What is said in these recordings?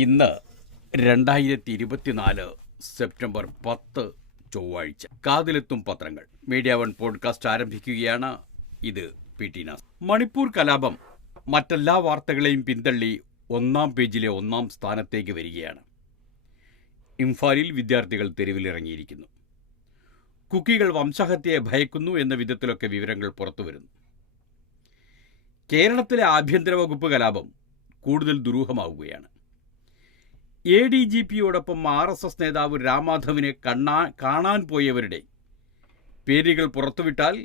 ഇന്ന് 2024 സെപ്റ്റംബർ 10 ചൊവ്വാഴ്ച. കാതിലെത്തും പത്രങ്ങൾ. മീഡിയ വൺ പോഡ്കാസ്റ്റ് ആരംഭിക്കുകയാണ്. ഇത് PT നാസ്. മണിപ്പൂർ കലാപം മറ്റെല്ലാ വാർത്തകളെയും പിന്തള്ളി ഒന്നാം പേജിലെ ഒന്നാം സ്ഥാനത്തേക്ക് വരികയാണ്. ഇംഫാലിൽ വിദ്യാർത്ഥികൾ തെരുവിലിറങ്ങിയിരിക്കുന്നു. കുക്കികൾ വംശഹത്യയെ ഭയക്കുന്നു എന്ന വിധത്തിലൊക്കെ വിവരങ്ങൾ പുറത്തുവരുന്നു. കേരളത്തിലെ ആഭ്യന്തര വകുപ്പ് കലാപം കൂടുതൽ ദുരൂഹമാവുകയാണ്. ADGPയോടൊപ്പം RSS നേതാവ് രാമാധവിനെ കാണാൻ പോയവരുടെ പേരുകൾ പുറത്തുവിട്ടാൽ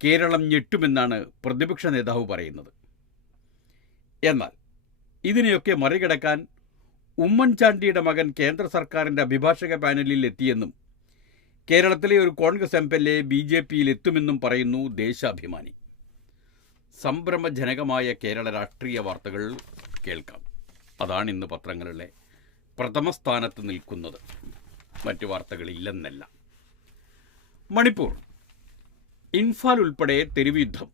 കേരളം ഞെട്ടുമെന്നാണ് പ്രതിപക്ഷ നേതാവ് പറയുന്നത്. എന്നാൽ ഇതിനെയൊക്കെ മറികടക്കാൻ ഉമ്മൻചാണ്ടിയുടെ മകൻ കേന്ദ്ര സർക്കാരിൻ്റെ അഭിഭാഷക പാനലിൽ എത്തിയെന്നും കേരളത്തിലെ ഒരു കോൺഗ്രസ് MLA BJPയിൽ എത്തുമെന്നും പറയുന്നു ദേശാഭിമാനി. സംഭ്രമജനകമായ കേരള രാഷ്ട്രീയ വാർത്തകൾ കേൾക്കാം. അതാണ് ഇന്ന് പത്രങ്ങളിലെ പ്രഥമ സ്ഥാനത്ത് നിൽക്കുന്നത്. മറ്റു വാർത്തകളില്ലെന്നല്ല. മണിപ്പൂർ, ഇംഫാൽ ഉൾപ്പെടെ തെരുവ് യുദ്ധം,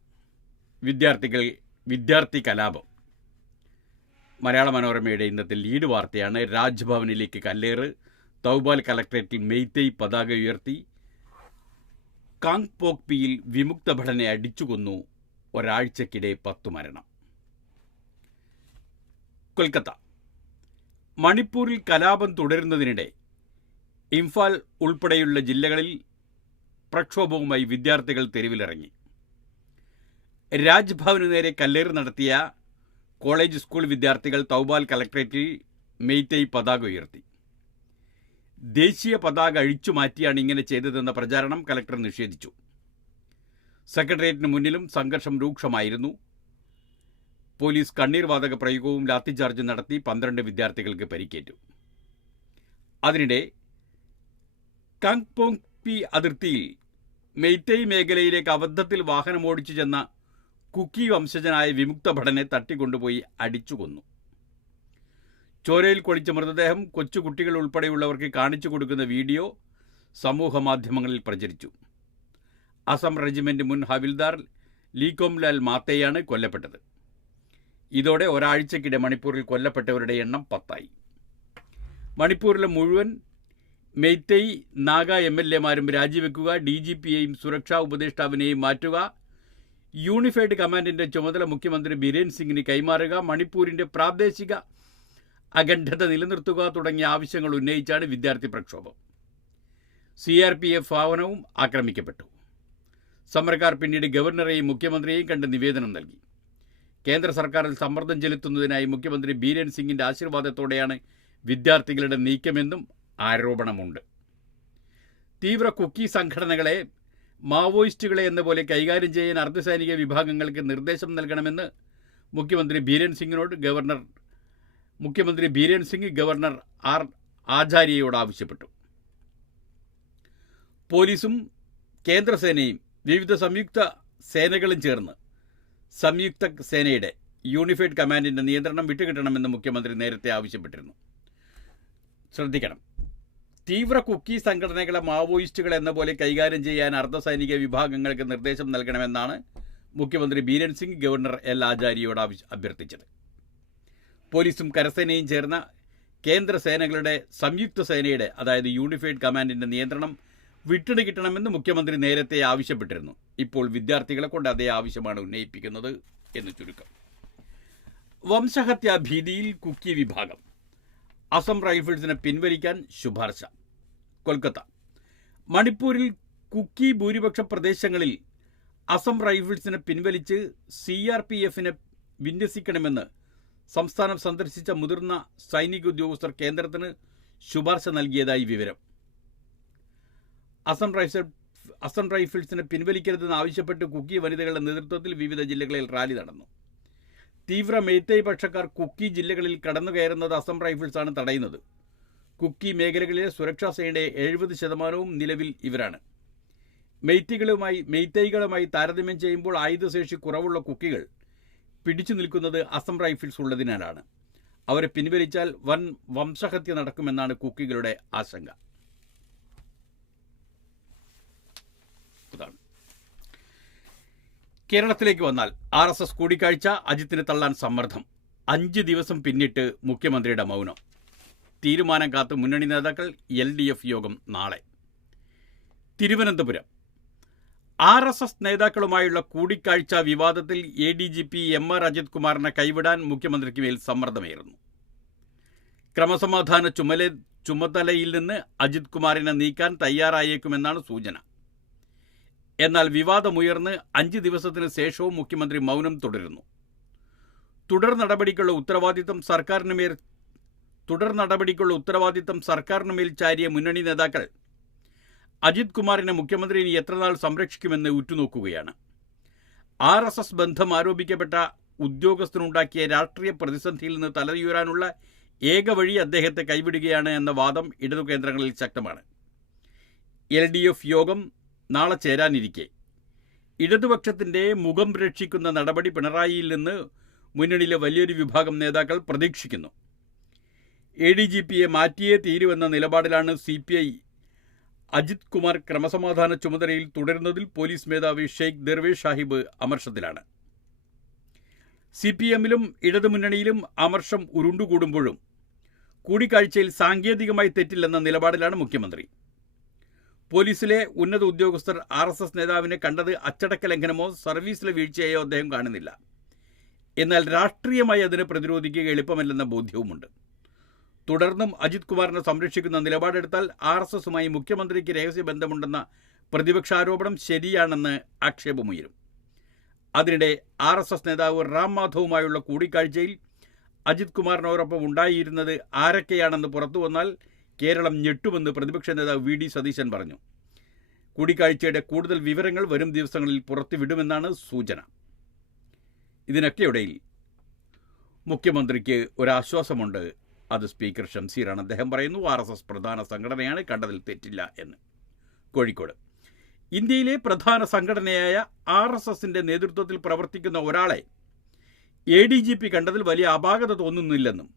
വിദ്യാർത്ഥി കലാപം. മലയാള മനോരമയുടെ ഇന്നത്തെ ലീഡ് വാർത്തയാണ്. രാജ്ഭവനിലേക്ക് കല്ലേറ്, തൗബാൽ കളക്ട്രേറ്റിൽ മെയ്തേയ് പതാക ഉയർത്തി, കാങ്പോക്പിയിൽ വിമുക്ത ഭടനെ അടിച്ചുകൊന്നു, ഒരാഴ്ചക്കിടെ 10 മരണം. കൊൽക്കത്ത, മണിപ്പൂരിൽ കലാപം തുടരുന്നതിനിടെ ഇംഫാൽ ഉൾപ്പെടെയുള്ള ജില്ലകളിൽ പ്രക്ഷോഭവുമായി വിദ്യാർത്ഥികൾ തെരുവിലിറങ്ങി. രാജ്ഭവന് നേരെ കല്ലേറ് നടത്തിയ കോളേജ് സ്കൂൾ വിദ്യാർത്ഥികൾ തൗബാൽ കളക്ട്രേറ്റിൽ മെയ്തേയ് പതാക ഉയർത്തി. ദേശീയ പതാക അഴിച്ചു മാറ്റിയാണ് ഇങ്ങനെ ചെയ്തതെന്ന പ്രചാരണം കലക്ടർ നിഷേധിച്ചു. സെക്രട്ടേറിയറ്റിന് മുന്നിലും സംഘർഷം രൂക്ഷമായിരുന്നു. പോലീസ് കണ്ണീർ വാതക പ്രയോഗവും ലാത്തിചാർജും നടത്തി 12 വിദ്യാർത്ഥികൾക്ക് പരിക്കേറ്റു. അതിനിടെ കാങ്പോക്പി അതിർത്തിയിൽ മെയ്തേയ് മേഖലയിലേക്ക് അബദ്ധത്തിൽ വാഹനമോടിച്ചു ചെന്ന കുക്കി വംശജനായ വിമുക്ത ഭടനെ തട്ടിക്കൊണ്ടുപോയി അടിച്ചുകൊന്നു. ചോരയിൽ കുളിച്ച മൃതദേഹം കൊച്ചുകുട്ടികൾ ഉൾപ്പെടെയുള്ളവർക്ക് കാണിച്ചു കൊടുക്കുന്ന വീഡിയോ സമൂഹ മാധ്യമങ്ങളിൽ പ്രചരിച്ചു. അസം റെജിമെന്റ് മുൻ ഹവിൽദാർ ലീകോംലാൽ മാത്തേയാണ് കൊല്ലപ്പെട്ടത്. ഇതോടെ ഒരാഴ്ചക്കിടെ മണിപ്പൂരിൽ കൊല്ലപ്പെട്ടവരുടെ എണ്ണം 10ആയി. മണിപ്പൂരിലെ മുഴുവൻ മെയ്തേയ് നാഗ MLAമാരും രാജിവെക്കുക, DGPയെയും സുരക്ഷാ ഉപദേഷ്ടാവിനെയും മാറ്റുക, യൂണിഫൈഡ് കമാൻഡിന്റെ ചുമതല മുഖ്യമന്ത്രി ബിരേൻ സിംഗിന് കൈമാറുക, മണിപ്പൂരിന്റെ പ്രാദേശിക അഖണ്ഡത നിലനിർത്തുക തുടങ്ങിയ ആവശ്യങ്ങൾ ഉന്നയിച്ചാണ് വിദ്യാർത്ഥി പ്രക്ഷോഭം. CRPF ഭവനവും ആക്രമിക്കപ്പെട്ടു. സമരക്കാർ പിന്നീട് ഗവർണറെയും മുഖ്യമന്ത്രിയെയും കണ്ട് നിവേദനം നൽകി. കേന്ദ്ര സർക്കാരിൽ സമ്മർദ്ദം ചെലുത്തുന്നതിനായി മുഖ്യമന്ത്രി ബീരൻ സിംഗിന്റെ ആശീർവാദത്തോടെയാണ് വിദ്യാർത്ഥികളുടെ നീക്കമെന്നും ആരോപണമുണ്ട്. തീവ്ര കുക്കി സംഘടനകളെ മാവോയിസ്റ്റുകളെ എന്ന പോലെ കൈകാര്യം ചെയ്യാൻ അർദ്ധസൈനിക വിഭാഗങ്ങൾക്ക് നിർദ്ദേശം നൽകണമെന്ന് മുഖ്യമന്ത്രി ബീരൻ സിംഗ് ഗവർണർ R ആചാര്യയോട് ആവശ്യപ്പെട്ടു. പോലീസും കേന്ദ്രസേനയും വിവിധ സംയുക്ത സേനകളും ചേർന്ന് സംയുക്ത സേനയുടെ യൂണിഫൈഡ് കമാൻഡിന്റെ നിയന്ത്രണം വിട്ടുകിട്ടണമെന്ന് മുഖ്യമന്ത്രി നേരത്തെ ആവശ്യപ്പെട്ടിരുന്നു. ശ്രദ്ധിക്കണം, തീവ്ര കുക്കി സംഘടനകളെ മാവോയിസ്റ്റുകൾ എന്ന പോലെ കൈകാര്യം ചെയ്യാൻ അർദ്ധസൈനിക വിഭാഗങ്ങൾക്ക് നിർദ്ദേശം നൽകണമെന്നാണ് മുഖ്യമന്ത്രി ബീരൻ സിംഗ് ഗവർണർ L ആചാര്യയോട് അഭ്യർത്ഥിച്ചത്. പോലീസും കരസേനയും ചേർന്ന കേന്ദ്ര സേനകളുടെ സംയുക്ത സേനയുടെ, അതായത് യൂണിഫൈഡ് കമാൻഡിന്റെ നിയന്ത്രണം വിട്ടുകിട്ടണമെന്ന് മുഖ്യമന്ത്രി നേരത്തെ ആവശ്യപ്പെട്ടിരുന്നു. ഇപ്പോൾ വിദ്യാർത്ഥികളെ കൊണ്ട് അതേ ആവശ്യമാണ് ഉന്നയിപ്പിക്കുന്നത് എന്ന് ചുരുക്കം. വംശഹത്യാ ഭീതിയിൽ കുക്കി വിഭാഗം. അസം റൈഫിൾസിനെ പിൻവലിക്കാൻ ശുപാർശ. കൊൽക്കത്ത, മണിപ്പൂരിൽ കുക്കി ഭൂരിപക്ഷ പ്രദേശങ്ങളിൽ അസം റൈഫിൾസിനെ പിൻവലിച്ച് CRPFനെ വിന്യസിക്കണമെന്ന് സംസ്ഥാനം സന്ദർശിച്ച മുതിർന്ന സൈനിക ഉദ്യോഗസ്ഥർ കേന്ദ്രത്തിന് ശുപാർശ നൽകിയതായി വിവരം. അസം റൈഫിൾസിനെ പിൻവലിക്കരുതെന്ന് ആവശ്യപ്പെട്ട് കുക്കി വനിതകളുടെ നേതൃത്വത്തിൽ വിവിധ ജില്ലകളിൽ റാലി നടന്നു. തീവ്ര മെയ്തേയ് പക്ഷക്കാർ കുക്കി ജില്ലകളിൽ കടന്നുകയറുന്നത് അസം റൈഫിൾസാണ് തടയുന്നത്. കുക്കി മേഖലകളിലെ സുരക്ഷാ സേനയുടെ 70% നിലവിൽ ഇവരാണ്. മെയ്തേയ്കളുമായി താരതമ്യം ചെയ്യുമ്പോൾ ആയുധശേഷി കുറവുള്ള കുക്കികൾ പിടിച്ചു നിൽക്കുന്നത് അസം റൈഫിൾസ് ഉള്ളതിനാലാണ്. അവരെ പിൻവലിച്ചാൽ വൻ വംശഹത്യ നടക്കുമെന്നാണ് കുക്കികളുടെ ആശങ്ക. കേരളത്തിലേക്ക് വന്നാൽ RSS കൂടിക്കാഴ്ച, അജിത്തിനെ തള്ളാൻ സമ്മർദ്ദം. 5 ദിവസം പിന്നിട്ട് മുഖ്യമന്ത്രിയുടെ മൗനം. തീരുമാനം കാത്ത് മുന്നണി നേതാക്കൾ. LDF യോഗം നാളെ. തിരുവനന്തപുരം RSS നേതാക്കളുമായുള്ള കൂടിക്കാഴ്ച വിവാദത്തിൽ ADGP MR അജിത് കുമാറിനെ കൈവിടാൻ മുഖ്യമന്ത്രിക്ക് മേൽ സമ്മർദ്ദമേറുന്നു. ക്രമസമാധാന ചുമതലയിൽ നിന്ന് അജിത് കുമാറിനെ നീക്കാൻ തയ്യാറായേക്കുമെന്നാണ് സൂചന. എന്നാൽ വിവാദമുയർന്ന് 5 ദിവസത്തിന് ശേഷവും മുഖ്യമന്ത്രി മൗനം തുടരുന്നു. തുടർ നടപടിക്കുള്ള ഉത്തരവാദിത്തം സർക്കാരിന് മേൽ ചാരിയ മുന്നണി നേതാക്കൾ അജിത് കുമാറിനെ മുഖ്യമന്ത്രി ഇനി എത്രനാൾ സംരക്ഷിക്കുമെന്ന് ഉറ്റുനോക്കുകയാണ്. RSS ബന്ധം ആരോപിക്കപ്പെട്ട ഉദ്യോഗസ്ഥനുണ്ടാക്കിയ രാഷ്ട്രീയ പ്രതിസന്ധിയിൽ നിന്ന് തലയുയരാനുള്ള ഏക വഴി അദ്ദേഹത്തെ കൈവിടുകയാണ് എന്ന വാദം ഇടതു കേന്ദ്രങ്ങളിൽ ശക്തമാണ്. LDF യോഗം നാളെ ചേരാനിരിക്കെ ഇടതുപക്ഷത്തിൻ്റെ മുഖം രക്ഷിക്കുന്ന നടപടി പിണറായിയിൽ നിന്ന് മുന്നണിയിലെ വലിയൊരു വിഭാഗം നേതാക്കൾ പ്രതീക്ഷിക്കുന്നു. ADGPയെ മാറ്റിയേ തീരുവെന്ന നിലപാടിലാണ് CPI. അജിത് കുമാർ ക്രമസമാധാന ചുമതലയിൽ തുടരുന്നതിൽ പോലീസ് മേധാവി ഷെയ്ഖ് ദർവേഷ് സാഹിബ് അമർഷത്തിലാണ്. CPMലും ഇടതുമുന്നണിയിലും അമർഷം ഉരുണ്ടുകൂടുമ്പോഴും കൂടിക്കാഴ്ചയിൽ സാങ്കേതികമായി തെറ്റില്ലെന്ന നിലപാടിലാണ് മുഖ്യമന്ത്രി. പോലീസിലെ ഉന്നത ഉദ്യോഗസ്ഥർ RSS നേതാവിനെ കണ്ടത് അച്ചടക്ക ലംഘനമോ സർവീസിലെ വീഴ്ചയോ അദ്ദേഹം കാണുന്നില്ല. എന്നാൽ രാഷ്ട്രീയമായി അതിനെ പ്രതിരോധിക്കുക എളുപ്പമല്ലെന്ന ബോധ്യവുമുണ്ട്. തുടർന്നും അജിത് കുമാറിനെ സംരക്ഷിക്കുന്ന നിലപാടെടുത്താൽ RSSുമായി മുഖ്യമന്ത്രിക്ക് രഹസ്യബന്ധമുണ്ടെന്ന പ്രതിപക്ഷാരോപണം ശരിയാണെന്ന് ആക്ഷേപമുയരും. അതിനിടെ RSS നേതാവ് റാം മാധവുമായുള്ള കൂടിക്കാഴ്ചയിൽ അജിത് കുമാറിനോടൊപ്പം ഉണ്ടായിരുന്നത് ആരൊക്കെയാണെന്ന് പുറത്തു വന്നാൽ കേരളം ഞെട്ടുമെന്ന് പ്രതിപക്ഷ നേതാവ് VD സതീശൻ പറഞ്ഞു. കൂടിക്കാഴ്ചയുടെ കൂടുതൽ വിവരങ്ങൾ വരും ദിവസങ്ങളിൽ പുറത്തുവിടുമെന്നാണ് സൂചന. ഇതിനൊക്കെയിടയിൽ മുഖ്യമന്ത്രിക്ക് ഒരാശ്വാസമുണ്ട്. അത് സ്പീക്കർ ഷംസീറാണ്. അദ്ദേഹം പറയുന്നു RSS പ്രധാന സംഘടനയാണ്, കണ്ടതിൽ തെറ്റില്ല എന്ന്. കോഴിക്കോട് ഇന്ത്യയിലെ പ്രധാന സംഘടനയായ RSSന്റെ നേതൃത്വത്തിൽ പ്രവർത്തിക്കുന്ന ഒരാളെ ADGP കണ്ടതിൽ വലിയ അപാകത തോന്നുന്നില്ലെന്നും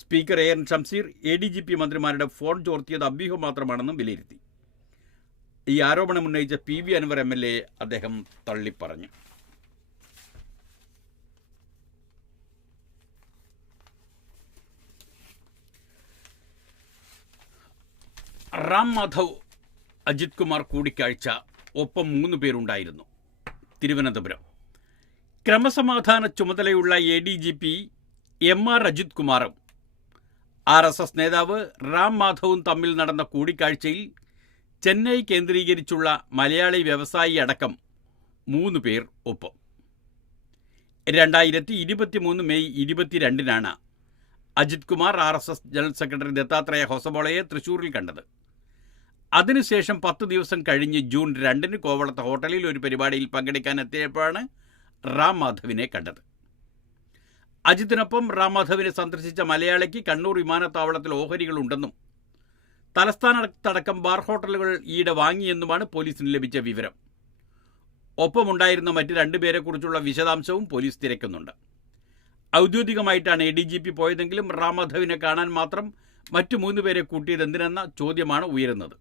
സ്പീക്കർ AN ഷംസീർ ADGP മന്ത്രിമാരുടെ ഫോൺ ചോർത്തിയത് അഭ്യൂഹം മാത്രമാണെന്നും വിലയിരുത്തി. ഈ ആരോപണം ഉന്നയിച്ച PV അൻവർ MLA അദ്ദേഹം തള്ളിപ്പറഞ്ഞു. റാം മാധവ് അജിത് കുമാർ കൂടിക്കാഴ്ച, ഒപ്പം 3 പേരുണ്ടായിരുന്നു. തിരുവനന്തപുരം ക്രമസമാധാന ചുമതലയുള്ള ADGP MR അജിത് കുമാറും RSS നേതാവ് റാം മാധവും തമ്മിൽ നടന്ന കൂടിക്കാഴ്ചയിൽ ചെന്നൈ കേന്ദ്രീകരിച്ചുള്ള മലയാളി വ്യവസായി അടക്കം 3 പേർ ഒപ്പം. 2023 മെയ് 22-നാണ് Ajith Kumar RSS general secretary Dattatreya ഹൊസബോളയെ തൃശൂരിൽ കണ്ടത്. അതിനുശേഷം 10 ദിവസം കഴിഞ്ഞ് ജൂൺ 2-ന് കോവളത്തെ ഹോട്ടലിൽ ഒരു പരിപാടിയിൽ പങ്കെടുക്കാൻ എത്തിയപ്പോഴാണ് റാം മാധവിനെ കണ്ടത്. അജിത്തിനൊപ്പം റാം മാധവിനെ സന്ദർശിച്ച മലയാളിക്ക് കണ്ണൂർ വിമാനത്താവളത്തിൽ ഓഹരികളുണ്ടെന്നും തലസ്ഥാനത്തടക്കം ബാർ ഹോട്ടലുകൾ ഈയിടെ വാങ്ങിയെന്നുമാണ് പോലീസിന് ലഭിച്ച വിവരം. ഒപ്പമുണ്ടായിരുന്ന മറ്റ് 2 പേരെക്കുറിച്ചുള്ള വിശദാംശവും പോലീസ് തിരക്കുന്നുണ്ട്. ഔദ്യോഗികമായിട്ടാണ് ADGP പോയതെങ്കിലും റാം മാധവിനെ കാണാൻ മാത്രം മറ്റു 3 പേരെ കൂട്ടിയതെന്തിനെന്ന ചോദ്യമാണ് ഉയരുന്നത്.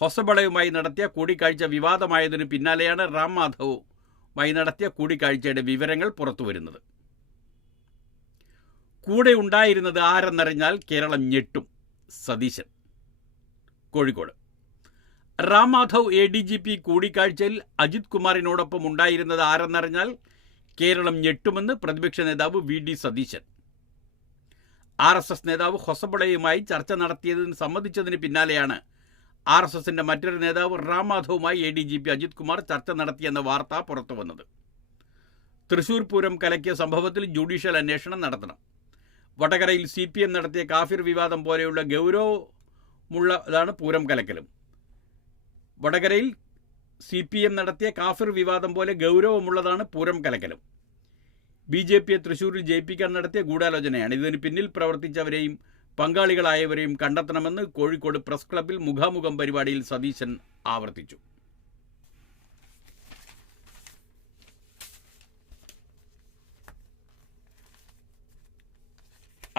ഹൊസബളയുമായി നടത്തിയ കൂടിക്കാഴ്ച വിവാദമായതിനു പിന്നാലെയാണ് റാം മാധവുമായി നടത്തിയ കൂടിക്കാഴ്ചയുടെ വിവരങ്ങൾ പുറത്തുവരുന്നത്. കൂടെ ഉണ്ടായിരുന്നത് ആരെന്നറിഞ്ഞാൽ കേരളം ഞെട്ടും. സതീശൻ കോഴിക്കോട് റാം മാധവ് ADGP കൂടിക്കാഴ്ചയിൽ അജിത് കുമാറിനോടൊപ്പം ഉണ്ടായിരുന്നത് ആരെന്നറിഞ്ഞാൽ കേരളം ഞെട്ടുമെന്ന് പ്രതിപക്ഷ നേതാവ് VD സതീശൻ. RSS നേതാവ് ഹൊസബളയുമായി ചർച്ച നടത്തിയതിന് സമ്മതിച്ചതിന് പിന്നാലെയാണ് RSSന്റെ മറ്റൊരു നേതാവ് റാം മാധവുമായി ADGP അജിത് കുമാർ ചർച്ച നടത്തിയെന്ന വാർത്ത പുറത്തു വന്നത്. തൃശൂർ പൂരം കലക്കിയ സംഭവത്തിൽ ജുഡീഷ്യൽ അന്വേഷണം നടത്തണം. വടകരയിൽ CPM നടത്തിയ കാഫിർ വിവാദം പോലെയുള്ള ഗൗരവമുള്ളതാണ് പൂരം കലക്കലും. വടകരയിൽ CPM നടത്തിയ കാഫിർ വിവാദം പോലെ ഗൗരവമുള്ളതാണ് പൂരം കലക്കലും. BJPയെ തൃശൂരിൽ ജയിപ്പിക്കാൻ നടത്തിയ ഗൂഢാലോചനയാണ്. ഇതിന് പിന്നിൽ പ്രവർത്തിച്ചവരെയും പങ്കാളികളായവരെയും കണ്ടെത്തണമെന്ന് കോഴിക്കോട് പ്രസ് ക്ലബ്ബിൽ മുഖാമുഖം പരിപാടിയിൽ സതീശൻ ആവർത്തിച്ചു.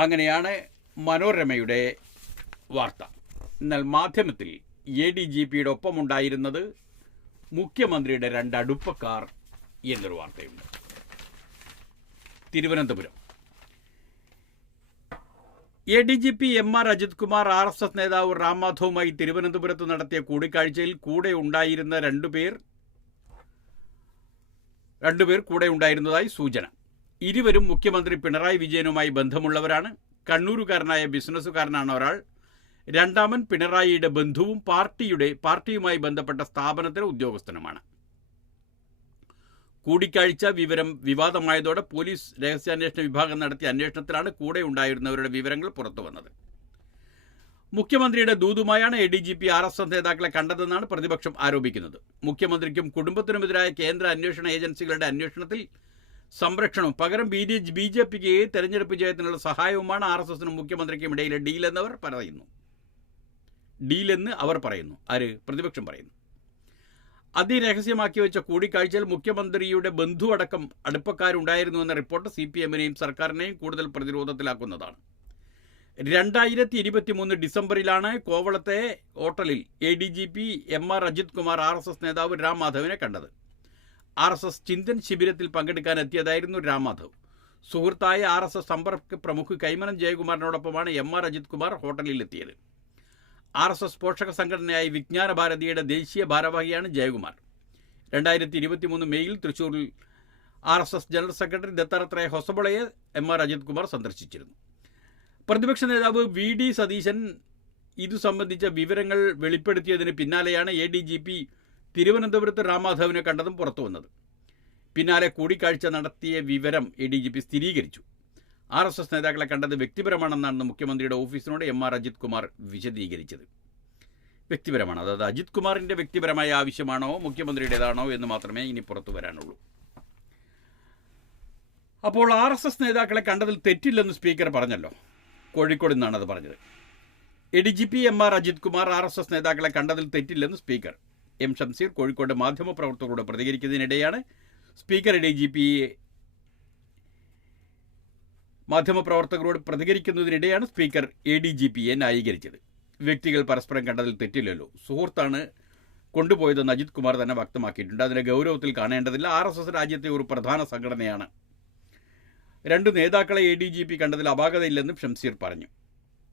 അങ്ങനെയാണ് മനോരമയുടെ വാർത്ത. എന്നാൽ മാധ്യമത്തിൽ ADGPയുടെ ഒപ്പമുണ്ടായിരുന്നത് മുഖ്യമന്ത്രിയുടെ 2 അടുപ്പക്കാർ എന്നൊരു വാർത്തയുണ്ട്. Thiruvananthapuram ADGP MR Ajith Kumar RSS നേതാവ് റാം മാധവുമായി തിരുവനന്തപുരത്ത് നടത്തിയ കൂടിക്കാഴ്ചയിൽ കൂടെ ഉണ്ടായിരുന്ന രണ്ടുപേർ കൂടെ ഉണ്ടായിരുന്നതായി സൂചന. ഇരുവരും മുഖ്യമന്ത്രി പിണറായി വിജയനുമായി ബന്ധമുള്ളവരാണ്. കണ്ണൂരുകാരനായ ബിസിനസ്സുകാരനാണ് ഒരാൾ. രണ്ടാമൻ പിണറായിയുടെ ബന്ധുവും പാർട്ടിയുമായി ബന്ധപ്പെട്ട സ്ഥാപനത്തിലെ ഉദ്യോഗസ്ഥനുമാണ്. കൂടിക്കാഴ്ച വിവരം വിവാദമായതോടെ പോലീസ് രഹസ്യാന്വേഷണ വിഭാഗം നടത്തിയ അന്വേഷണത്തിലാണ് കൂടെ ഉണ്ടായിരുന്നവരുടെ വിവരങ്ങൾ പുറത്തുവന്നത്. മുഖ്യമന്ത്രിയുടെ ദൂതുമായാണ് ADGP RSS നേതാക്കളെ കണ്ടതെന്നാണ് പ്രതിപക്ഷം ആരോപിക്കുന്നത്. മുഖ്യമന്ത്രിക്കും കുടുംബത്തിനുമെതിരായ കേന്ദ്ര അന്വേഷണ ഏജൻസികളുടെ അന്വേഷണത്തിൽ സംരക്ഷണവും പകരം BJPക്ക് തെരഞ്ഞെടുപ്പ് ജയത്തിനുള്ള സഹായവുമാണ് RSSനും മുഖ്യമന്ത്രിക്കും ഇടയിലെ ഡീലെന്ന് അവർ പറയുന്നു. പ്രതിപക്ഷം പറയുന്നു. അതിരഹസ്യമാക്കി വെച്ച കൂടിക്കാഴ്ചയിൽ മുഖ്യമന്ത്രിയുടെ ബന്ധു അടക്കം അടുപ്പക്കാരുണ്ടായിരുന്നുവെന്ന റിപ്പോർട്ട് CPMനെയും സർക്കാരിനെയും കൂടുതൽ പ്രതിരോധത്തിലാക്കുന്നതാണ്. 2023 ഡിസംബറിലാണ് കോവളത്തെ ഹോട്ടലിൽ ADGP MR Ajith Kumar RSS നേതാവ് രാം മാധവിനെ കണ്ടത്. RSS ചിന്തൻ ശിബിരത്തിൽ പങ്കെടുക്കാൻ എത്തിയതായിരുന്നു രാം മാധവ്. സുഹൃത്തായ RSS സമ്പർക്ക് പ്രമുഖ് കൈമനം ജയകുമാറിനോടൊപ്പമാണ് MR അജിത് കുമാർ ഹോട്ടലിൽ എത്തിയത്. RSS പോഷക സംഘടനയായ വിജ്ഞാന ഭാരതിയുടെ ദേശീയ ഭാരവാഹിയാണ് ജയകുമാർ. 2023 മെയ്യിൽ തൃശൂരിൽ RSS ജനറൽ സെക്രട്ടറി ദത്താത്രേയ ഹൊസബളയെ MR അജിത് കുമാർ സന്ദർശിച്ചിരുന്നു. പ്രതിപക്ഷ നേതാവ് VD സതീശൻ ഇതു സംബന്ധിച്ച വിവരങ്ങൾ വെളിപ്പെടുത്തിയതിന് പിന്നാലെയാണ് ADGP തിരുവനന്തപുരത്ത് റാം മാധവിനെ കണ്ടതും പുറത്തുവന്നത്. പിന്നാലെ കൂടിക്കാഴ്ച നടത്തിയ വിവരം ADGP സ്ഥിരീകരിച്ചു. RSS നേതാക്കളെ കണ്ടത് വ്യക്തിപരമാണെന്നാണ് മുഖ്യമന്ത്രിയുടെ ഓഫീസിനോട് MR അജിത് കുമാർ വിശദീകരിച്ചത്. വ്യക്തിപരമാണ്, അതായത് അജിത് കുമാറിൻ്റെ വ്യക്തിപരമായ ആവശ്യമാണോ മുഖ്യമന്ത്രിയുടേതാണോ എന്ന് മാത്രമേ ഇനി പുറത്തു വരാനുള്ളൂ. അപ്പോൾ RSS നേതാക്കളെ കണ്ടതിൽ തെറ്റില്ലെന്ന് സ്പീക്കർ പറഞ്ഞല്ലോ. കോഴിക്കോട് നിന്നാണ് അത് പറഞ്ഞത്. ADGP MR Ajith Kumar RSS നേതാക്കളെ കണ്ടതിൽ തെറ്റില്ലെന്ന് സ്പീക്കർ M. ഷംസീർ കോഴിക്കോട് മാധ്യമപ്രവർത്തകരോട് പ്രതികരിക്കുന്നതിനിടെയാണ് സ്പീക്കർ ADGPയെ ന്യായീകരിച്ചത്. വ്യക്തികൾ പരസ്പരം കണ്ടതിൽ തെറ്റില്ലല്ലോ, സുഹൃത്താണ് കൊണ്ടുപോയതെന്ന് അജിത് കുമാർ തന്നെ വ്യക്തമാക്കിയിട്ടുണ്ട്. അതിനെ ഗൗരവത്തിൽ കാണേണ്ടതില്ല. RSS രാജ്യത്തെ ഒരു പ്രധാന സംഘടനയാണ്. രണ്ടു നേതാക്കളെ ADGP കണ്ടതിൽ അപാകതയില്ലെന്നും ഷംസീർ പറഞ്ഞു.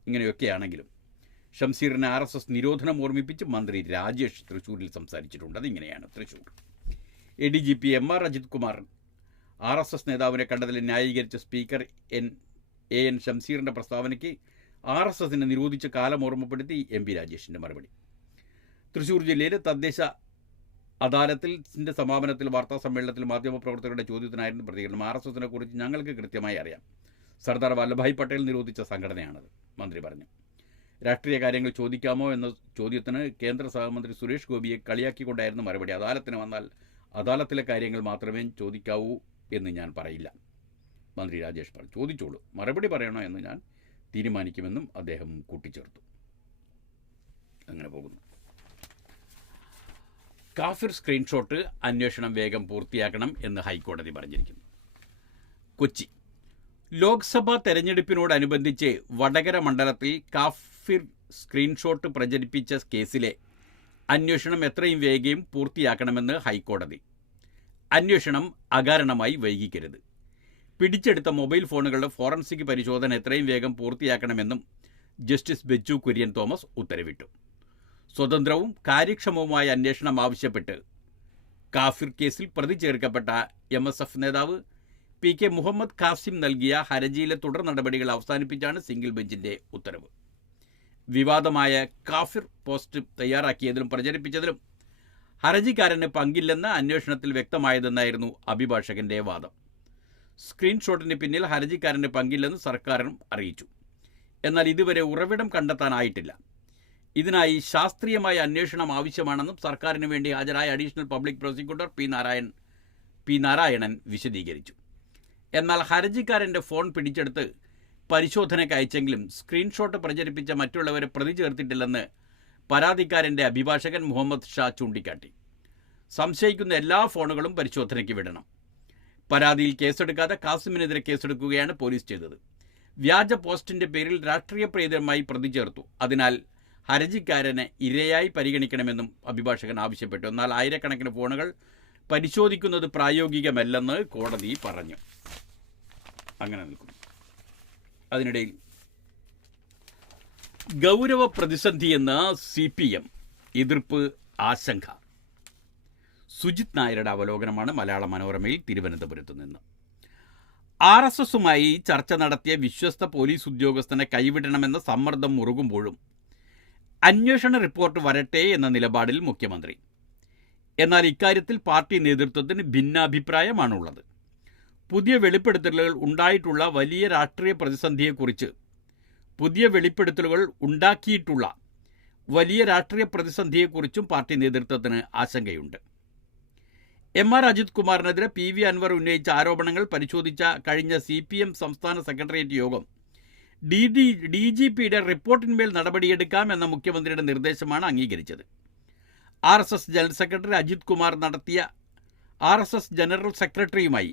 ഇങ്ങനെയൊക്കെയാണെങ്കിലും ഷംസീറിനെ RSS നിരോധനം ഓർമ്മിപ്പിച്ച് മന്ത്രി രാജേഷ് തൃശ്ശൂരിൽ സംസാരിച്ചിട്ടുണ്ട്. അതിങ്ങനെയാണ്. Thrissur ADGP MR Ajith Kumar RSS നേതാവിനെ കണ്ടതിൽ ന്യായീകരിച്ച സ്പീക്കർ AN ഷംസീറിൻ്റെ പ്രസ്താവനയ്ക്ക് RSSനെ നിരോധിച്ച കാലം ഓർമ്മപ്പെടുത്തി MP രാജേഷിൻ്റെ മറുപടി. തൃശ്ശൂർ ജില്ലയിലെ തദ്ദേശ അദാലത്തിൻ്റെ സമാപനത്തിൽ വാർത്താ സമ്മേളനത്തിൽ മാധ്യമപ്രവർത്തകരുടെ ചോദ്യത്തിനായിരുന്നു പ്രതികരണം. RSSനെ കുറിച്ച് ഞങ്ങൾക്ക് കൃത്യമായി അറിയാം. സർദാർ വല്ലഭായ് പട്ടേൽ നിരോധിച്ച സംഘടനയാണത്, മന്ത്രി പറഞ്ഞു. രാഷ്ട്രീയ കാര്യങ്ങൾ ചോദിക്കാമോ എന്ന ചോദ്യത്തിന് കേന്ദ്ര സഹമന്ത്രി സുരേഷ് ഗോപിയെ കളിയാക്കിക്കൊണ്ടായിരുന്നു മറുപടി. അദാലത്തിന് വന്നാൽ അദാലത്തിലെ കാര്യങ്ങൾ മാത്രമേ ചോദിക്കാവൂ എന്ന് ഞാൻ പറയില്ല, മന്ത്രി രാജേഷ് പറഞ്ഞു. ചോദിച്ചോളൂ, മറുപടി പറയണോ എന്ന് ഞാൻ തീരുമാനിക്കുമെന്നും അദ്ദേഹം കൂട്ടിച്ചേർത്തു. അങ്ങനെ പോകുന്നു. കാഫിർ സ്ക്രീൻഷോട്ട് അന്വേഷണം വേഗം പൂർത്തിയാക്കണം എന്ന് ഹൈക്കോടതി പറഞ്ഞിരിക്കുന്നു. കൊച്ചി ലോക്സഭാ തെരഞ്ഞെടുപ്പിനോടനുബന്ധിച്ച് വടകര മണ്ഡലത്തിൽ കാഫിർ സ്ക്രീൻഷോട്ട് പ്രചരിപ്പിച്ച കേസിലെ അന്വേഷണം എത്രയും വേഗം പൂർത്തിയാക്കണമെന്ന് ഹൈക്കോടതി. അന്വേഷണം അകാരണമായി വൈകിക്കരുത്. പിടിച്ചെടുത്ത മൊബൈൽ ഫോണുകളുടെ ഫോറൻസിക് പരിശോധന എത്രയും വേഗം പൂർത്തിയാക്കണമെന്നും ജസ്റ്റിസ് ബെച്ചു കുര്യൻ തോമസ് ഉത്തരവിട്ടു. സ്വതന്ത്രവും കാര്യക്ഷമവുമായ അന്വേഷണം ആവശ്യപ്പെട്ട് കാഫിർ കേസിൽ പ്രതി ചേർക്കപ്പെട്ട MSF നേതാവ് PK മുഹമ്മദ് ഖാസിം നൽകിയ ഹർജിയിലെ തുടർ നടപടികൾ അവസാനിപ്പിച്ചാണ് സിംഗിൾ ബെഞ്ചിൻ്റെ ഉത്തരവ്. വിവാദമായ കാഫിർ പോസ്റ്റ് തയ്യാറാക്കിയതിലും പ്രചരിപ്പിച്ചതിലും ഹർജിക്കാരന് പങ്കില്ലെന്ന് അന്വേഷണത്തിൽ വ്യക്തമായതെന്നായിരുന്നു അഭിഭാഷകന്റെ വാദം. സ്ക്രീൻഷോട്ടിന് പിന്നിൽ ഹർജിക്കാരന് പങ്കില്ലെന്ന് സർക്കാരും അറിയിച്ചു. എന്നാൽ ഇതുവരെ ഉറവിടം കണ്ടെത്താനായിട്ടില്ല. ഇതിനായി ശാസ്ത്രീയമായ അന്വേഷണം ആവശ്യമാണെന്നും സർക്കാരിന് വേണ്ടി ഹാജരായ additional public prosecutor P Narayanan വിശദീകരിച്ചു. എന്നാൽ ഹർജിക്കാരൻ്റെ ഫോൺ പിടിച്ചെടുത്ത് പരിശോധനയ്ക്ക് അയച്ചെങ്കിലും സ്ക്രീൻഷോട്ട് പ്രചരിപ്പിച്ച മറ്റുള്ളവരെ പ്രതി ചേർത്തിട്ടില്ലെന്ന് പരാതിക്കാരൻ്റെ അഭിഭാഷകൻ മുഹമ്മദ് ഷാ ചൂണ്ടിക്കാട്ടി. സംശയിക്കുന്ന എല്ലാ ഫോണുകളും പരിശോധനയ്ക്ക് വിടണം. പരാതിയിൽ കേസെടുക്കാതെ കാസിമിനെതിരെ കേസെടുക്കുകയാണ് പോലീസ് ചെയ്തത്. വ്യാജ പോസ്റ്റിൻ്റെ പേരിൽ രാഷ്ട്രീയ പ്രേരിതമായി പ്രതി ചേർത്തു. അതിനാൽ ഹർജിക്കാരനെ ഇരയായി പരിഗണിക്കണമെന്നും അഭിഭാഷകൻ ആവശ്യപ്പെട്ടു. എന്നാൽ ആയിരക്കണക്കിന് ഫോണുകൾ പരിശോധിക്കുന്നത് പ്രായോഗികമല്ലെന്ന് കോടതി പറഞ്ഞു. അങ്ങനെ നിൽക്കുന്നു. അതിനിടയിൽ ഗൗരവ പ്രതിസന്ധിയെന്ന് CPM, എതിർപ്പ് ആശങ്ക. സുജിത് നായരുടെ അവലോകനമാണ് മലയാള മനോരമയിൽ തിരുവനന്തപുരത്ത് നിന്ന്. RSSുമായി ചർച്ച നടത്തിയ വിശ്വസ്ത പോലീസ് ഉദ്യോഗസ്ഥനെ കൈവിടണമെന്ന സമ്മർദ്ദം മുറുകുമ്പോഴും അന്വേഷണ റിപ്പോർട്ട് വരട്ടെ എന്ന നിലപാടിൽ മുഖ്യമന്ത്രി. എന്നാൽ ഇക്കാര്യത്തിൽ പാർട്ടി നേതൃത്വത്തിന് ഭിന്നാഭിപ്രായമാണുള്ളത്. പുതിയ വെളിപ്പെടുത്തലുകൾ ഉണ്ടായിട്ടുള്ള വലിയ രാഷ്ട്രീയ പ്രതിസന്ധിയെക്കുറിച്ച് പ്രതിസന്ധിയെക്കുറിച്ചും പാർട്ടി നേതൃത്വത്തിന് ആശങ്കയുണ്ട്. MR അജിത് കുമാറിനെതിരെ PV അൻവർ ഉന്നയിച്ച ആരോപണങ്ങൾ പരിശോധിച്ച കഴിഞ്ഞ CPM സംസ്ഥാന സെക്രട്ടേറിയറ്റ് യോഗം DGPയുടെ റിപ്പോർട്ടിന്മേൽ നടപടിയെടുക്കാം എന്ന മുഖ്യമന്ത്രിയുടെ നിർദ്ദേശമാണ് അംഗീകരിച്ചത്. RSS ജനറൽ സെക്രട്ടറി ജനറൽ സെക്രട്ടറിയുമായി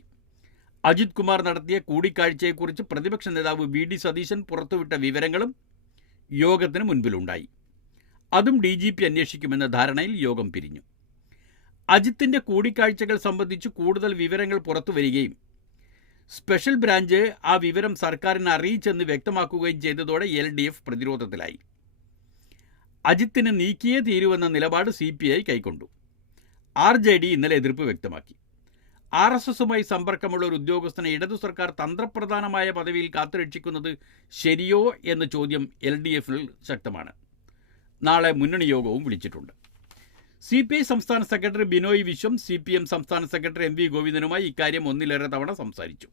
അജിത് കുമാർ നടത്തിയ കൂടിക്കാഴ്ചയെക്കുറിച്ച് പ്രതിപക്ഷ നേതാവ് VD സതീശൻ പുറത്തുവിട്ട വിവരങ്ങളും യോഗത്തിന് മുൻപിലുണ്ടായി. അതും DGP അന്വേഷിക്കുമെന്ന ധാരണയിൽ യോഗം പിരിഞ്ഞു. അജിത്തിന്റെ കൂടിക്കാഴ്ചകൾ സംബന്ധിച്ച് കൂടുതൽ വിവരങ്ങൾ പുറത്തുവരികയും സ്പെഷ്യൽ ബ്രാഞ്ച് ആ വിവരം സർക്കാരിനെ അറിയിച്ചെന്ന് വ്യക്തമാക്കുകയും ചെയ്തതോടെ LDF പ്രതിരോധത്തിലായി. അജിത്തിനെ നീക്കിയേ തീരുവെന്ന നിലപാട് CPI കൈക്കൊണ്ടു. RJD ഇന്നലെ എതിർപ്പ് വ്യക്തമാക്കി. RSSുമായി സമ്പർക്കമുള്ള ഒരു ഉദ്യോഗസ്ഥനെ ഇടതു സർക്കാർ തന്ത്രപ്രധാനമായ പദവിയിൽ കാത്തുരക്ഷിക്കുന്നത് ശരിയോ എന്ന ചോദ്യം LDFിൽ ശക്തമാണ്. നാളെ മുന്നണി യോഗവും വിളിച്ചിട്ടുണ്ട്. CPI സംസ്ഥാന സെക്രട്ടറി ബിനോയ് വിശ്വം CPM സംസ്ഥാന സെക്രട്ടറി MV ഗോവിന്ദനുമായി ഇക്കാര്യം ഒന്നിലേറെ തവണ സംസാരിച്ചു.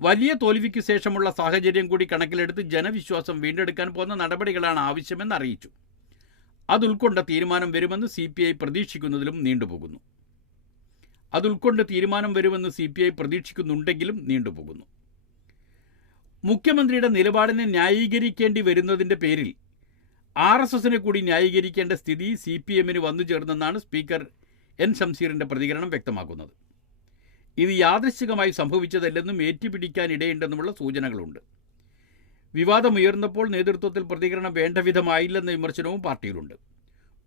വലിയ തോൽവിക്ക് ശേഷമുള്ള സാഹചര്യം കൂടി കണക്കിലെടുത്ത് ജനവിശ്വാസം വീണ്ടെടുക്കാൻ പോകുന്ന നടപടികളാണ് ആവശ്യമെന്ന് അറിയിച്ചു. അതുൾക്കൊണ്ട തീരുമാനം വരുമെന്ന് CPI പ്രതീക്ഷിക്കുന്നതിലും നീണ്ടുപോകുന്നു. മുഖ്യമന്ത്രിയുടെ നിലപാടിനെ ന്യായീകരിക്കേണ്ടി വരുന്നതിൻ്റെ പേരിൽ RSSനെ കൂടി ന്യായീകരിക്കേണ്ട സ്ഥിതി CPMന് വന്നു ചേർന്നെന്നാണ് സ്പീക്കർ N ഷംസീറിൻ്റെ പ്രതികരണം വ്യക്തമാക്കുന്നത്. ഇത് യാദൃശ്ചികമായി സംഭവിച്ചതല്ലെന്നും ഏറ്റുപിടിക്കാനിടയുണ്ടെന്നുമുള്ള സൂചനകളുണ്ട്. വിവാദമുയർന്നപ്പോൾ നേതൃത്വത്തിൽ പ്രതികരണം വേണ്ടവിധമായില്ലെന്ന വിമർശനവും പാർട്ടിയിലുണ്ട്.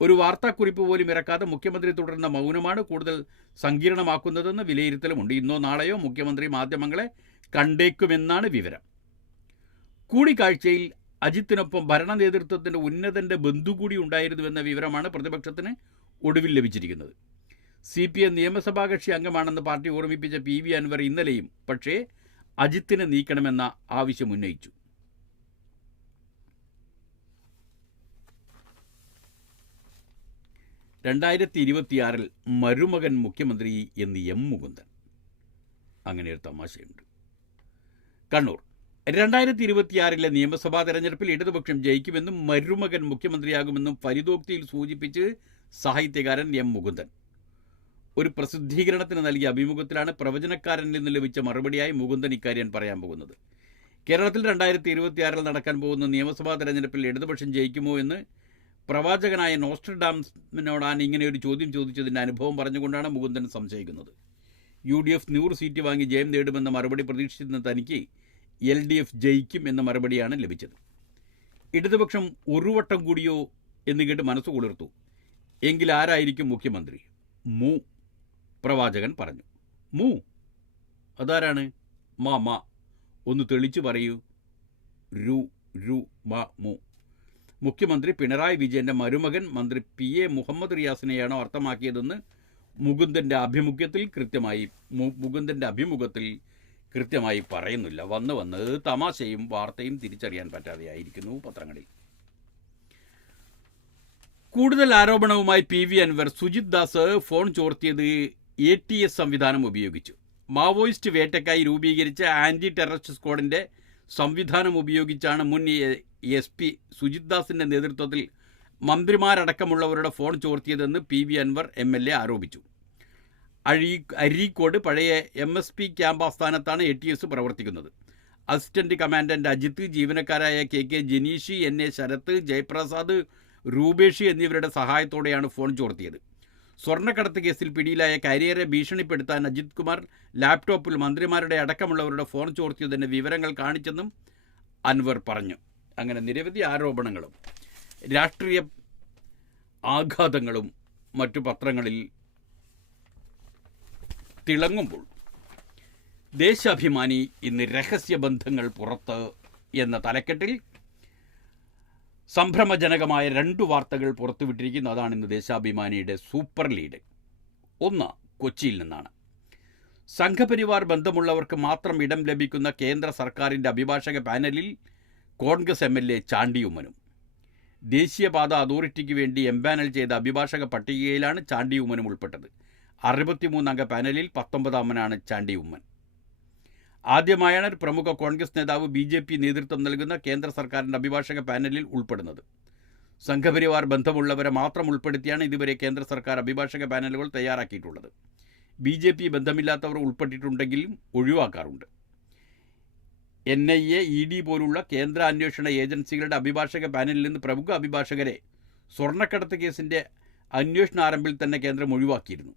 ഒരു വാർത്താക്കുറിപ്പ് പോലും ഇറക്കാതെ മുഖ്യമന്ത്രി തുടരുന്ന മൗനമാണ് കൂടുതൽ സങ്കീർണമാക്കുന്നതെന്ന് വിലയിരുത്തലുമുണ്ട്. ഇന്നോ നാളെയോ മുഖ്യമന്ത്രി മാധ്യമങ്ങളെ കണ്ടേക്കുമെന്നാണ് വിവരം. കൂടിക്കാഴ്ചയിൽ അജിത്തിനൊപ്പം ഭരണ നേതൃത്വത്തിൻ്റെ ഉന്നതൻ്റെ ബന്ധു കൂടി ഉണ്ടായിരുന്നുവെന്ന വിവരമാണ് പ്രതിപക്ഷത്തിന് ഒടുവിൽ ലഭിച്ചിരിക്കുന്നത്. CPM നിയമസഭാ കക്ഷി അംഗമാണെന്ന് പാർട്ടി ഓർമ്മിപ്പിച്ച PV അൻവർ ഇന്നലെയും പക്ഷേ അജിത്തിനെ നീക്കണമെന്ന ആവശ്യം ഉന്നയിച്ചു. ിൽ മരുമകൻ മുഖ്യമന്ത്രി എന്ന് M മുകുന്ദൻ. അങ്ങനെ ഒരു തമാശയുണ്ട്. കണ്ണൂർ 2026 നിയമസഭാ തെരഞ്ഞെടുപ്പിൽ ഇടതുപക്ഷം ജയിക്കുമെന്നും മരുമകൻ മുഖ്യമന്ത്രിയാകുമെന്നും ഫലിതോക്തിയിൽ സൂചിപ്പിച്ച് സാഹിത്യകാരൻ M മുകുന്ദൻ ഒരു പ്രസിദ്ധീകരണത്തിന് നൽകിയ അഭിമുഖത്തിലാണ് പ്രവചനക്കാരനിൽ നിന്ന് ലഭിച്ച മറുപടിയായി മുകുന്ദൻ ഇക്കാര്യം പറയാൻ പോകുന്നത്. കേരളത്തിൽ 2026 നടക്കാൻ പോകുന്ന നിയമസഭാ തെരഞ്ഞെടുപ്പിൽ ഇടതുപക്ഷം ജയിക്കുമോ എന്ന് പ്രവാചകനായ നോസ്ട്രഡാംസിനോടാണ് ഇങ്ങനെ ഒരു ചോദ്യം ചോദിച്ചതിൻ്റെ അനുഭവം പറഞ്ഞുകൊണ്ടാണ് മുകുന്ദൻ സംശയിക്കുന്നത്. UDF 100 സീറ്റ് വാങ്ങി ജയം നേടുമെന്ന മറുപടി പ്രതീക്ഷിച്ചിരുന്ന തനിക്ക് LDF ജയിക്കും എന്ന മറുപടിയാണ് ലഭിച്ചത്. ഇടതുപക്ഷം ഒരു വട്ടം കൂടിയോ എന്ന് കേട്ട് മനസ്സ് കുളിർത്തു. എങ്കിൽ ആരായിരിക്കും മുഖ്യമന്ത്രി? മു പ്രവാചകൻ പറഞ്ഞു. മു അതാരാണ്? മാ ഒന്ന് തെളിച്ചു പറയൂ. രു മാ മു. മുഖ്യമന്ത്രി പിണറായി വിജയൻ്റെ മരുമകൻ മന്ത്രി PA മുഹമ്മദ് റിയാസിനെയാണോ അർത്ഥമാക്കിയതെന്ന് മുകുന്ദൻ്റെ അഭിമുഖത്തിൽ കൃത്യമായി പറയുന്നില്ല. വന്ന് തമാശയും വാർത്തയും തിരിച്ചറിയാൻ പറ്റാതെയായിരിക്കുന്നു പത്രങ്ങളിൽ. കൂടുതൽ ആരോപണവുമായി PV അൻവർ. സുജിത് ദാസ് ഫോൺ ചോർത്തിയത് ATS സംവിധാനം ഉപയോഗിച്ചു. മാവോയിസ്റ്റ് വേട്ടയ്ക്കായി രൂപീകരിച്ച ആൻറ്റി ടെററിസ്റ്റ് സ്ക്വാഡിൻ്റെ സംവിധാനം ഉപയോഗിച്ചാണ് മുൻ SP സുജിത് ദാസിൻ്റെ നേതൃത്വത്തിൽ മന്ത്രിമാരടക്കമുള്ളവരുടെ ഫോൺ ചോർത്തിയതെന്ന് PV അൻവർ MLA ആരോപിച്ചു. അരീക്കോട് പഴയ MSP ക്യാമ്പ് ആസ്ഥാനത്താണ് ATS പ്രവർത്തിക്കുന്നത്. അസിസ്റ്റന്റ് കമാൻഡന്റ് അജിത്ത്, ജീവനക്കാരായ KK ജനീഷ്, NA ശരത്ത്, ജയപ്രസാദ്, രൂപേഷ് എന്നിവരുടെ സഹായത്തോടെയാണ് ഫോൺ ചോർത്തിയത്. സ്വർണ്ണക്കടത്ത് കേസിൽ പിടിയിലായ കരിയറെ ഭീഷണിപ്പെടുത്താൻ അജിത് കുമാർ ലാപ്ടോപ്പിൽ മന്ത്രിമാരുടെ അടക്കമുള്ളവരുടെ ഫോൺ ചോർത്തിയതിൻ്റെ വിവരങ്ങൾ കാണിച്ചെന്നും അൻവർ പറഞ്ഞു. അങ്ങനെ നിരവധി ആരോപണങ്ങളും രാഷ്ട്രീയ ആഘാതങ്ങളും മറ്റു പത്രങ്ങളിൽ തിളങ്ങുമ്പോൾ ദേശാഭിമാനി ഇന്ന് രഹസ്യബന്ധങ്ങൾ പുറത്ത് എന്ന തലക്കെട്ടിൽ സംഭ്രമജനകമായ 2 വാർത്തകൾ പുറത്തുവിട്ടിരിക്കുന്നു. അതാണ് ഇന്ന് ദേശാഭിമാനിയുടെ സൂപ്പർ ലീഡ്. ഒന്ന് കൊച്ചിയിൽ നിന്നാണ്. സംഘപരിവാർ ബന്ധമുള്ളവർക്ക് മാത്രം ഇടം ലഭിക്കുന്ന കേന്ദ്ര സർക്കാരിൻ്റെ അഭിഭാഷക പാനലിൽ കോൺഗ്രസ് MLA ചാണ്ടി ഉമ്മനും. ദേശീയപാത അതോറിറ്റിക്ക് വേണ്ടി എംപാനൽ ചെയ്ത അഭിഭാഷക പട്ടികയിലാണ് ചാണ്ടി ഉമ്മനും ഉൾപ്പെട്ടത്. 63 അംഗ പാനലിൽ 19-ാമനാണ് ചാണ്ടി ഉമ്മൻ. ആദ്യമായാണ് ഒരു പ്രമുഖ കോൺഗ്രസ് നേതാവ് BJP നേതൃത്വം നൽകുന്ന കേന്ദ്ര സർക്കാരിൻ്റെ അഭിഭാഷക പാനലിൽ ഉൾപ്പെടുന്നത്. സംഘപരിവാർ ബന്ധമുള്ളവരെ മാത്രം ഉൾപ്പെടുത്തിയാണ് ഇതുവരെ കേന്ദ്ര സർക്കാർ അഭിഭാഷക പാനലുകൾ തയ്യാറാക്കിയിട്ടുള്ളത്. BJP ബന്ധമില്ലാത്തവർ ഉൾപ്പെട്ടിട്ടുണ്ടെങ്കിലും ഒഴിവാക്കാറുണ്ട്. NIA, ED പോലുള്ള കേന്ദ്ര അന്വേഷണ ഏജൻസികളുടെ അഭിഭാഷക പാനലിൽ നിന്ന് പ്രമുഖ അഭിഭാഷകരെ സ്വർണ്ണക്കടത്ത് കേസിൻ്റെ അന്വേഷണ ആരംഭിൽ തന്നെ കേന്ദ്രം ഒഴിവാക്കിയിരുന്നു.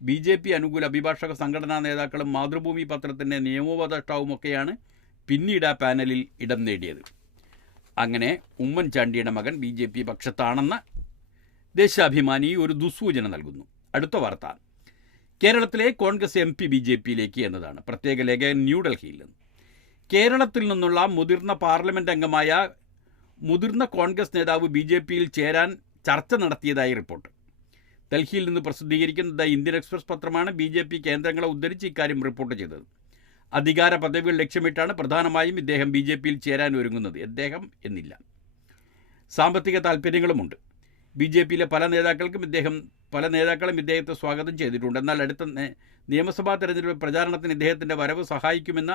BJP അനുകൂല അഭിഭാഷക സംഘടനാ നേതാക്കളും മാതൃഭൂമി പത്രത്തിൻ്റെ നിയമോപദേഷ്ടാവുമൊക്കെയാണ് പിന്നീട് ആ പാനലിൽ ഇടം നേടിയത്. അങ്ങനെ ഉമ്മൻചാണ്ടിയുടെ മകൻ BJP പക്ഷത്താണെന്ന് ദേശാഭിമാനി ഒരു ദുസ്സൂചന നൽകുന്നു. അടുത്ത വാർത്ത കേരളത്തിലെ കോൺഗ്രസ് MP BJPയിലേക്ക് എന്നതാണ്. പ്രത്യേക ലേഖകൻ ന്യൂഡൽഹിയിൽ നിന്ന്. കേരളത്തിൽ നിന്നുള്ള മുതിർന്ന പാർലമെൻറ്റ് അംഗമായ മുതിർന്ന കോൺഗ്രസ് നേതാവ് BJPയിൽ ചേരാൻ ചർച്ച നടത്തിയതായി റിപ്പോർട്ട്. ഡൽഹിയിൽ നിന്ന് പ്രസിദ്ധീകരിക്കുന്ന ദ ഇന്ത്യൻ എക്സ്പ്രസ് പത്രമാണ് BJP കേന്ദ്രങ്ങളെ ഉദ്ധരിച്ച് ഇക്കാര്യം റിപ്പോർട്ട് ചെയ്തത്. അധികാര പദവികൾ ലക്ഷ്യമിട്ടാണ് പ്രധാനമായും ഇദ്ദേഹം BJPയിൽ ചേരാൻ ഒരുങ്ങുന്നത്. അദ്ദേഹം എന്നില്ല, സാമ്പത്തിക താല്പര്യങ്ങളുമുണ്ട്. BJPയിലെ പല നേതാക്കളും ഇദ്ദേഹത്തെ സ്വാഗതം ചെയ്തിട്ടുണ്ട്. എന്നാൽ അടുത്ത നിയമസഭാ തെരഞ്ഞെടുപ്പ് പ്രചാരണത്തിന് ഇദ്ദേഹത്തിൻ്റെ വരവ് സഹായിക്കുമെന്ന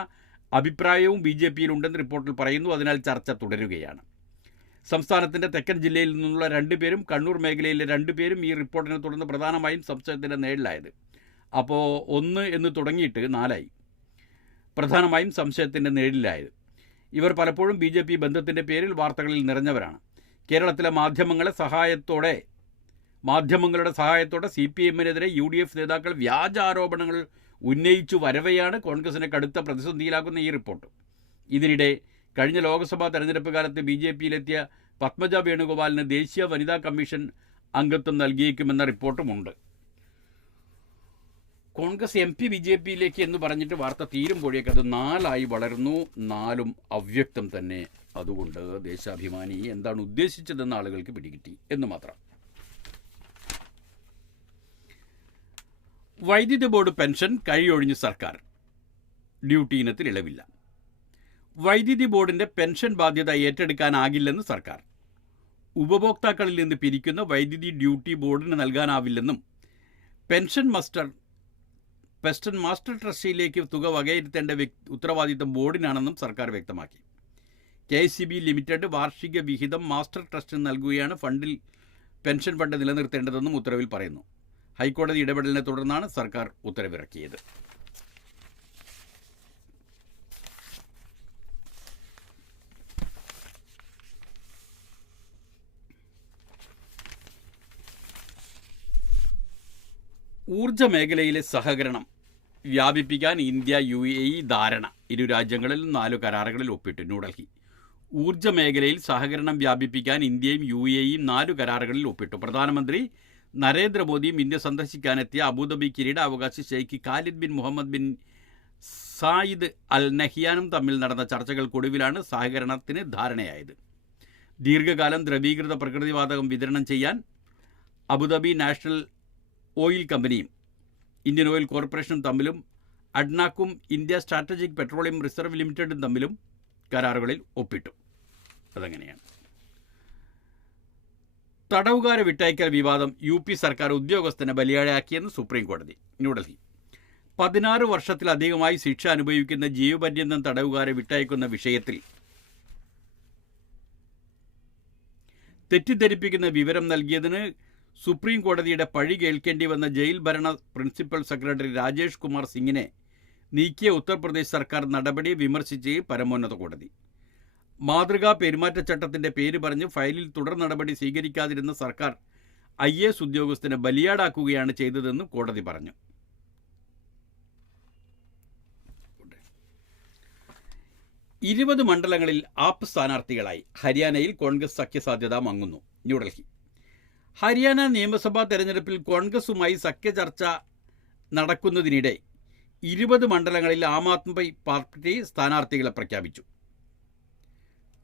അഭിപ്രായവും BJPയിലുണ്ടെന്ന് റിപ്പോർട്ടിൽ പറയുന്നു. അതിനാൽ ചർച്ച തുടരുകയാണ്. സംസ്ഥാനത്തിൻ്റെ തെക്കൻ ജില്ലയിൽ നിന്നുള്ള 2 പേരും കണ്ണൂർ മേഖലയിലെ 2 പേരും ഈ റിപ്പോർട്ടിനെ തുടർന്ന് പ്രധാനമായും സംശയത്തിൻ്റെ നേരിലായത്. അപ്പോൾ 1 എന്ന് തുടങ്ങിയിട്ട് 4ആയി. പ്രധാനമായും സംശയത്തിൻ്റെ നേരിലായത്. ഇവർ പലപ്പോഴും BJP ബന്ധത്തിൻ്റെ പേരിൽ വാർത്തകളിൽ നിറഞ്ഞവരാണ്. കേരളത്തിലെ മാധ്യമങ്ങളുടെ സഹായത്തോടെ CPMനെതിരെ UDF നേതാക്കൾ വ്യാജ ആരോപണങ്ങൾ ഉന്നയിച്ചു വരവെയാണ് കോൺഗ്രസിനെ കടുത്ത പ്രതിസന്ധിയിലാക്കുന്ന ഈ റിപ്പോർട്ട്. ഇതിനിടെ കഴിഞ്ഞ ലോക്സഭാ തെരഞ്ഞെടുപ്പ് കാലത്ത് BJPയിലെത്തിയ പത്മജ വേണുഗോപാലിന് ദേശീയ വനിതാ കമ്മീഷൻ അംഗത്വം നൽകിയേക്കുമെന്ന റിപ്പോർട്ടുമുണ്ട്. കോൺഗ്രസ് MP BJPയിലേക്ക് എന്ന് പറഞ്ഞിട്ട് വാർത്ത തീരുമ്പോഴേക്ക് അത് 4ആയി വളർന്നു. 4ഉം അവ്യക്തം തന്നെ. അതുകൊണ്ട് ദേശാഭിമാനി എന്താണ് ഉദ്ദേശിച്ചതെന്ന് ആളുകൾക്ക് പിടികിട്ടി എന്ന് മാത്രം. വൈദ്യുതി ബോർഡ് പെൻഷൻ കഴിയൊഴിഞ്ഞ് സർക്കാർ. ഡ്യൂട്ടി ഇനത്തിൽ ഇളവില്ല. വൈദ്യുതി ബോർഡിൻ്റെ പെൻഷൻ ബാധ്യത ഏറ്റെടുക്കാനാകില്ലെന്ന് സർക്കാർ. ഉപഭോക്താക്കളിൽ നിന്ന് പിരിക്കുന്ന വൈദ്യുതി ഡ്യൂട്ടി ബോർഡിന് നൽകാനാവില്ലെന്നും പെൻഷൻ മാസ്റ്റർ ട്രസ്റ്റിയിലേക്ക് തുക വകയിരുത്തേണ്ട ഉത്തരവാദിത്തം ബോർഡിനാണെന്നും സർക്കാർ വ്യക്തമാക്കി. KSEB ലിമിറ്റഡ് വാർഷിക വിഹിതം മാസ്റ്റർ ട്രസ്റ്റിന് നൽകുകയാണ് പെൻഷൻ ഫണ്ട് നിലനിർത്തേണ്ടതെന്നും ഉത്തരവിൽ പറയുന്നു. ഹൈക്കോടതി ഇടപെടലിനെ തുടർന്നാണ് സർക്കാർ ഉത്തരവിറക്കിയത്. ഊർജ്ജ മേഖലയിലെ സഹകരണം വ്യാപിപ്പിക്കാൻ ഇന്ത്യ UAE ധാരണ. ഇരു രാജ്യങ്ങളിലും 4 കരാറുകളിൽ ഒപ്പിട്ടു. ന്യൂഡൽഹി. ഊർജ്ജ മേഖലയിൽ സഹകരണം വ്യാപിപ്പിക്കാൻ ഇന്ത്യയും UAEയും 4 കരാറുകളിൽ ഒപ്പിട്ടു. പ്രധാനമന്ത്രി നരേന്ദ്രമോദിയും ഇന്ത്യ സന്ദർശിക്കാനെത്തിയ അബുദാബി കിരീടാവകാശി Sheikh Khalid bin Mohammed bin Zayed Al നഹിയാനും തമ്മിൽ നടന്ന ചർച്ചകൾക്കൊടുവിലാണ് സഹകരണത്തിന് ധാരണയായത്. ദീർഘകാലം ദ്രവീകൃത പ്രകൃതിവാതകം വിതരണം ചെയ്യാൻ അബുദാബി നാഷണൽ ഓയിൽ കമ്പനിയും ഇന്ത്യൻ ഓയിൽ കോർപ്പറേഷനും തമ്മിലും അഡ്നാക്കും ഇന്ത്യ സ്ട്രാറ്റജിക് പെട്രോളിയം റിസർവ് ലിമിറ്റഡും തമ്മിലും കരാറുകളിൽ ഒപ്പിട്ടു. അതെങ്ങനെയാണ്? തടവുകാരെ വിട്ടയക്കൽ വിവാദം UP സർക്കാർ ഉദ്യോഗസ്ഥനെ ബലിയാടാക്കിയെന്ന് സുപ്രീം കോടതി. ന്യൂഡൽഹി. 16 വർഷത്തിലധികമായി ശിക്ഷ അനുഭവിക്കുന്ന ജീവപര്യന്തം തടവുകാരെ വിട്ടയക്കുന്ന വിഷയത്തിൽ തെറ്റിദ്ധരിപ്പിക്കുന്ന വിവരം നൽകിയതിന് സുപ്രീം കോടതിയുടെ പഴി കേൾക്കേണ്ടി വന്ന ജയിൽ ഭരണ പ്രിൻസിപ്പൽ സെക്രട്ടറി രാജേഷ് കുമാർ സിംഗിനെ നീക്കിയ ഉത്തർപ്രദേശ് സർക്കാർ നടപടി വിമർശിച്ച് പരമോന്നത കോടതി. മാതൃകാ പെരുമാറ്റച്ചട്ടത്തിൻ്റെ പേര് പറഞ്ഞ് ഫയലിൽ തുടർ നടപടി സ്വീകരിക്കാതിരുന്ന സർക്കാർ IAS ഉദ്യോഗസ്ഥനെ ബലിയാടാക്കുകയാണ് ചെയ്തതെന്ന് കോടതി പറഞ്ഞു. 20 മണ്ഡലങ്ങളിൽ ആപ്പ് സ്ഥാനാർത്ഥികളായി. ഹരിയാനയിൽ കോൺഗ്രസ് സഖ്യസാധ്യത മങ്ങുന്നു. ന്യൂഡൽഹി. ഹരിയാന നിയമസഭാ തെരഞ്ഞെടുപ്പിൽ കോൺഗ്രസുമായി സഖ്യചർച്ച നടക്കുന്നതിനിടെ 20 മണ്ഡലങ്ങളിൽ ആം ആദ്മി പാർട്ടി സ്ഥാനാർത്ഥികളെ പ്രഖ്യാപിച്ചു.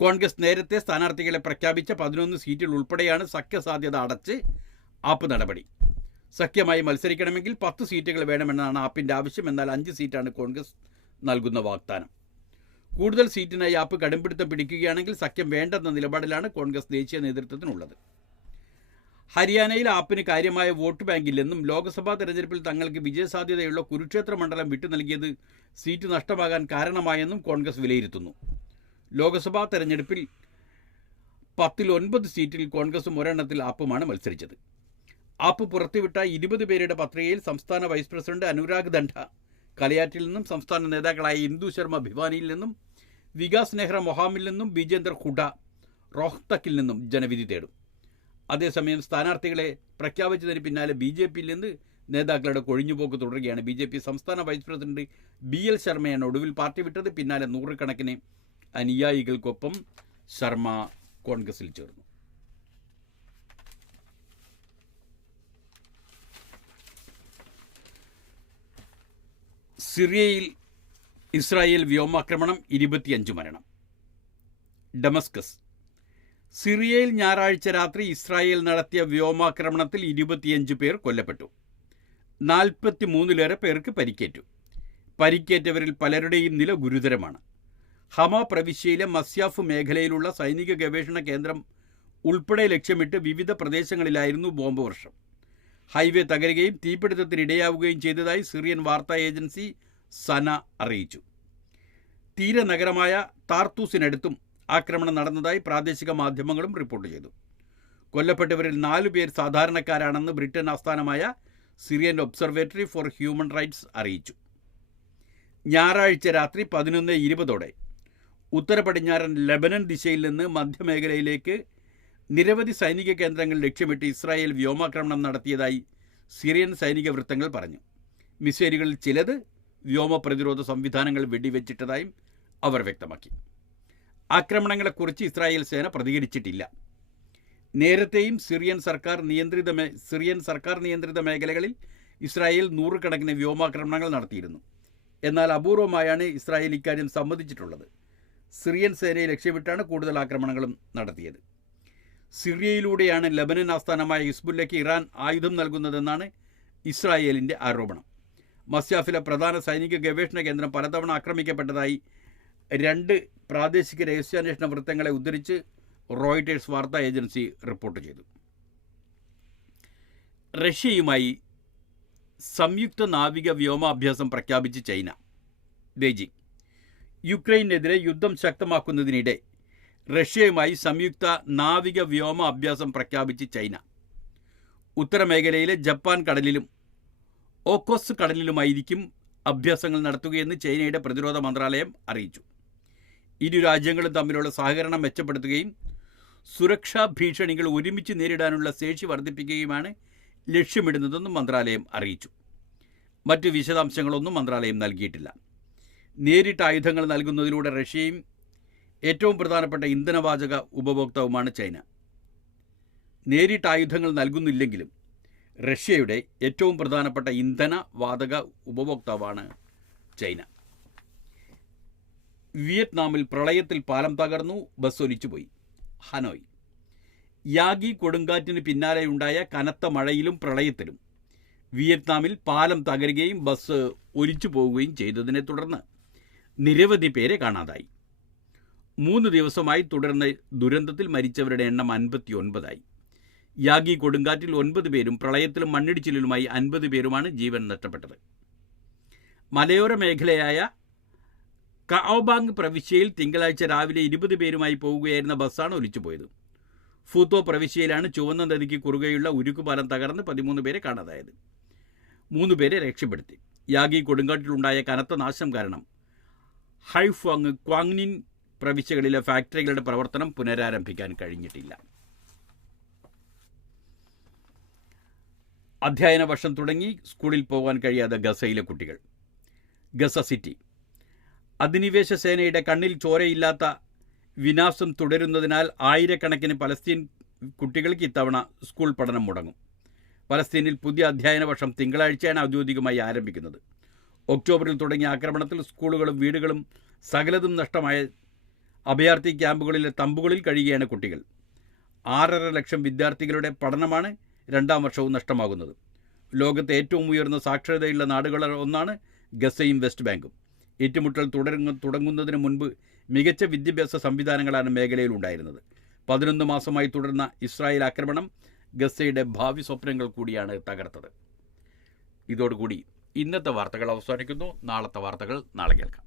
കോൺഗ്രസ് നേരത്തെ സ്ഥാനാർത്ഥികളെ പ്രഖ്യാപിച്ച 11 സീറ്റിൽ ഉൾപ്പെടെയാണ് സഖ്യസാധ്യത അടച്ച് ആപ്പ് നടപടി. സഖ്യമായി മത്സരിക്കണമെങ്കിൽ 10 സീറ്റുകൾ വേണമെന്നാണ് ആപ്പിൻ്റെ ആവശ്യം. എന്നാൽ 5 സീറ്റാണ് കോൺഗ്രസ് നൽകുന്ന വാഗ്ദാനം. കൂടുതൽ സീറ്റിനായി ആപ്പ് കടുംപിടുത്തം പിടിക്കുകയാണെങ്കിൽ സഖ്യം വേണ്ടെന്ന നിലപാടിലാണ് കോൺഗ്രസ് ദേശീയ നേതൃത്വത്തിനുള്ളത്. ഹരിയാനയിൽ ആപ്പിന് കാര്യമായ വോട്ട് ബാങ്കില്ലെന്നും ലോക്സഭാ തെരഞ്ഞെടുപ്പിൽ തങ്ങൾക്ക് വിജയസാധ്യതയുള്ള കുരുക്ഷേത്ര മണ്ഡലം വിട്ടു നൽകിയത് സീറ്റ് നഷ്ടമാകാൻ കാരണമായെന്നും കോൺഗ്രസ് വിലയിരുത്തുന്നു. ലോക്സഭാ തെരഞ്ഞെടുപ്പിൽ 10ൽ 9 സീറ്റിൽ കോൺഗ്രസും ഒരെണ്ണത്തിൽ ആപ്പുമാണ് മത്സരിച്ചത്. ആപ്പ് പുറത്തുവിട്ട 20 പേരുടെ പത്രികയിൽ സംസ്ഥാന വൈസ് പ്രസിഡന്റ് അനുരാഗ് ദണ്ഡ കലയാറ്റിൽ നിന്നും, സംസ്ഥാന നേതാക്കളായ ഇന്ദു ശർമ്മ ഭിവാനിയിൽ നിന്നും, വികാസ് നെഹ്റ മൊഹാമിൽ നിന്നും, ബിജേന്ദർ ഹുഡ റോഹ്തക്കിൽ നിന്നും ജനവിധി തേടും. അതേസമയം സ്ഥാനാർത്ഥികളെ പ്രഖ്യാപിച്ചതിന് പിന്നാലെ BJPയിൽ നിന്ന് നേതാക്കളുടെ കൊഴിഞ്ഞുപോക്ക് തുടരുകയാണ്. BJP സംസ്ഥാന വൈസ് പ്രസിഡന്റ് BL ശർമ്മയാണ് ഒടുവിൽ പാർട്ടി വിട്ടത്. പിന്നാലെ നൂറുകണക്കിന് അനുയായികൾക്കൊപ്പം ശർമ്മ കോൺഗ്രസിൽ ചേർന്നു. സിറിയയിൽ ഇസ്രായേൽ വ്യോമാക്രമണം, 25 മരണം. ഡമസ്കസ്. സിറിയയിൽ ഞായറാഴ്ച രാത്രി ഇസ്രായേൽ നടത്തിയ വ്യോമാക്രമണത്തിൽ 25 പേർ കൊല്ലപ്പെട്ടു. 43-ലേറെ പേർക്ക് പരിക്കേറ്റു. പരിക്കേറ്റവരിൽ പലരുടെയും നില ഗുരുതരമാണ്. ഹമ പ്രവിശ്യയിലെ മസ്യാഫ് മേഖലയിലുള്ള സൈനിക ഗവേഷണ കേന്ദ്രം ഉൾപ്പെടെ ലക്ഷ്യമിട്ട് വിവിധ പ്രദേശങ്ങളിലായിരുന്നു ബോംബ് വർഷം. ഹൈവേ തകരുകയും തീപിടുത്തത്തിനിടയാവുകയും ചെയ്തതായി സിറിയൻ വാർത്താ ഏജൻസി സന അറിയിച്ചു. തീരനഗരമായ താർത്തൂസിനടുത്തും ആക്രമണം നടന്നതായി പ്രാദേശിക മാധ്യമങ്ങളും റിപ്പോർട്ട് ചെയ്തു. കൊല്ലപ്പെട്ടവരിൽ 4 പേർ സാധാരണക്കാരാണെന്ന് ബ്രിട്ടൻ ആസ്ഥാനമായ Syrian observatory for human rights അറിയിച്ചു. ഞായറാഴ്ച രാത്രി 11:20 ഉത്തര പടിഞ്ഞാറൻ ലെബനൻ ദിശയിൽ നിന്ന് മധ്യമേഖലയിലേക്ക് നിരവധി സൈനിക കേന്ദ്രങ്ങൾ ലക്ഷ്യമിട്ട് ഇസ്രായേൽ വ്യോമാക്രമണം നടത്തിയതായി സിറിയൻ സൈനിക വൃത്തങ്ങൾ പറഞ്ഞു. മിസൈലുകളിൽ ചിലത് വ്യോമ പ്രതിരോധ സംവിധാനങ്ങൾ വെടിവെച്ചിട്ടതായും അവർ വ്യക്തമാക്കി. ആക്രമണങ്ങളെക്കുറിച്ച് ഇസ്രായേൽ സേന പ്രതികരിച്ചിട്ടില്ല. നേരത്തെയും സിറിയൻ സർക്കാർ നിയന്ത്രിത മേഖലകളിൽ ഇസ്രായേൽ നൂറുകണക്കിന് വ്യോമാക്രമണങ്ങൾ നടത്തിയിരുന്നു. എന്നാൽ അപൂർവമായാണ് ഇസ്രായേൽ ഇക്കാര്യം സമ്മതിച്ചിട്ടുള്ളത്. സിറിയൻ സേനയെ ലക്ഷ്യമിട്ടാണ് കൂടുതൽ ആക്രമണങ്ങളും നടത്തിയത്. സിറിയയിലൂടെയാണ് ലെബനൻ ആസ്ഥാനമായ ഹിസ്ബുല്ലയ്ക്ക് ഇറാൻ ആയുധം നൽകുന്നതെന്നാണ് ഇസ്രായേലിൻ്റെ ആരോപണം. മസ്യാഫിലെ പ്രധാന സൈനിക ഗവേഷണ കേന്ദ്രം പലതവണ ആക്രമിക്കപ്പെട്ടതായി 2 പ്രാദേശിക രഹസ്യാന്വേഷണ വൃത്തങ്ങളെ ഉദ്ധരിച്ച് റോയിട്ടേഴ്സ് വാർത്താ ഏജൻസി റിപ്പോർട്ട് ചെയ്തു. റഷ്യയുമായി സംയുക്ത നാവിക വ്യോമാഭ്യാസം പ്രഖ്യാപിച്ച് ചൈന. ബെയ്ജിംഗ്. യുക്രൈനെതിരെ യുദ്ധം ശക്തമാക്കുന്നതിനിടെ റഷ്യയുമായി സംയുക്ത നാവിക വ്യോമ അഭ്യാസം പ്രഖ്യാപിച്ച് ചൈന. ഉത്തരമേഖലയിലെ ജപ്പാൻ കടലിലും ഓക്കോസ് കടലിലുമായിരിക്കും അഭ്യാസങ്ങൾ നടത്തുകയെന്ന് ചൈനയുടെ പ്രതിരോധ മന്ത്രാലയം അറിയിച്ചു. ഇരു രാജ്യങ്ങളും തമ്മിലുള്ള സഹകരണം മെച്ചപ്പെടുത്തുകയും സുരക്ഷാ ഭീഷണികൾ ഒരുമിച്ച് നേരിടാനുള്ള ശേഷി വർദ്ധിപ്പിക്കുകയുമാണ് ലക്ഷ്യമിടുന്നതെന്നും മന്ത്രാലയം അറിയിച്ചു. മറ്റ് വിശദാംശങ്ങളൊന്നും മന്ത്രാലയം നൽകിയിട്ടില്ല. നേരിട്ട് ആയുധങ്ങൾ നൽകുന്നതിലൂടെ റഷ്യയും ഏറ്റവും പ്രധാനപ്പെട്ട ഇന്ധനവാതക ഉപഭോക്താവുമാണ് ചൈന. നേരിട്ട് ആയുധങ്ങൾ നൽകുന്നില്ലെങ്കിലും റഷ്യയുടെ ഏറ്റവും പ്രധാനപ്പെട്ട ഇന്ധനവാതക ഉപഭോക്താവാണ് ചൈന. വിയറ്റ്നാമിൽ പ്രളയത്തിൽ പാലം തകർന്നു, ബസ് ഒലിച്ചുപോയി. ഹനോയ്. യാഗി കൊടുങ്കാറ്റിന് പിന്നാലെയുണ്ടായ കനത്ത മഴയിലും പ്രളയത്തിലും വിയറ്റ്നാമിൽ പാലം തകരുകയും ബസ് ഒലിച്ചു പോവുകയും ചെയ്തതിനെ തുടർന്ന് നിരവധി പേരെ കാണാതായി. 3 ദിവസമായി തുടർന്ന ദുരന്തത്തിൽ മരിച്ചവരുടെ എണ്ണം 59ആയി. യാഗി കൊടുങ്കാറ്റിൽ 9 പേരും പ്രളയത്തിലും മണ്ണിടിച്ചിലുമായി 50 പേരുമാണ് ജീവൻ നഷ്ടപ്പെട്ടത്. മലയോര മേഖലയായ കഔബാങ് പ്രവിശ്യയിൽ തിങ്കളാഴ്ച രാവിലെ 20 പേരുമായി പോവുകയായിരുന്ന ബസ്സാണ് ഒലിച്ചുപോയത്. ഫൂത്തോ പ്രവിശ്യയിലാണ് ചുവന്ന നദിക്ക് കുറുകെയുള്ള ഉരുക്കുപാലം തകർന്ന് 13 പേരെ കാണാതായത്. 3 പേരെ രക്ഷപ്പെടുത്തി. യാഗി കൊടുങ്കാറ്റിലുണ്ടായ കനത്ത നാശം കാരണം ഹൈഫോങ്, ക്വാങ്നിൻ പ്രവിശ്യകളിലെ ഫാക്ടറികളുടെ പ്രവർത്തനം പുനരാരംഭിക്കാൻ കഴിഞ്ഞിട്ടില്ല. അധ്യയന വർഷം തുടങ്ങി സ്കൂളിൽ പോകാൻ കഴിയാതെ ഗസയിലെ കുട്ടികൾ. Gaza city. അധിനിവേശ സേനയുടെ കണ്ണിൽ ചോരയില്ലാത്ത വിനാശം തുടരുന്നതിനാൽ ആയിരക്കണക്കിന് പലസ്തീൻ കുട്ടികൾക്ക് ഇത്തവണ സ്കൂൾ പഠനം മുടങ്ങും. പലസ്തീനിൽ പുതിയ അധ്യയന വർഷം തിങ്കളാഴ്ചയാണ് ഔദ്യോഗികമായി ആരംഭിക്കുന്നത്. ഒക്ടോബറിൽ തുടങ്ങിയ ആക്രമണത്തിൽ സ്കൂളുകളും വീടുകളും സകലതും നഷ്ടമായ അഭയാർത്ഥി ക്യാമ്പുകളിലെ തമ്പുകളിൽ കഴിയുകയാണ് കുട്ടികൾ. 6.5 ലക്ഷം വിദ്യാർത്ഥികളുടെ പഠനമാണ് 2ാം വർഷവും നഷ്ടമാകുന്നത്. ലോകത്തെ ഏറ്റവും ഉയർന്ന സാക്ഷരതയുള്ള നാടുകളിൽ ഒന്നാണ് ഗസയും വെസ്റ്റ് ബാങ്കും. ഏറ്റുമുട്ടൽ തുടങ്ങുന്നതിന് മുൻപ് മികച്ച വിദ്യാഭ്യാസ സംവിധാനങ്ങളാണ് മേഖലയിൽ ഉണ്ടായിരുന്നത്. 11 മാസമായി തുടർന്ന ഇസ്രായേൽ ആക്രമണം ഗസയുടെ ഭാവി സ്വപ്നങ്ങൾ കൂടിയാണ് തകർത്തത്. ഇതോടുകൂടി ഇന്നത്തെ വാർത്തകൾ അവസാനിക്കുന്നു. നാളത്തെ വാർത്തകൾ നാളെ കേൾക്കാം.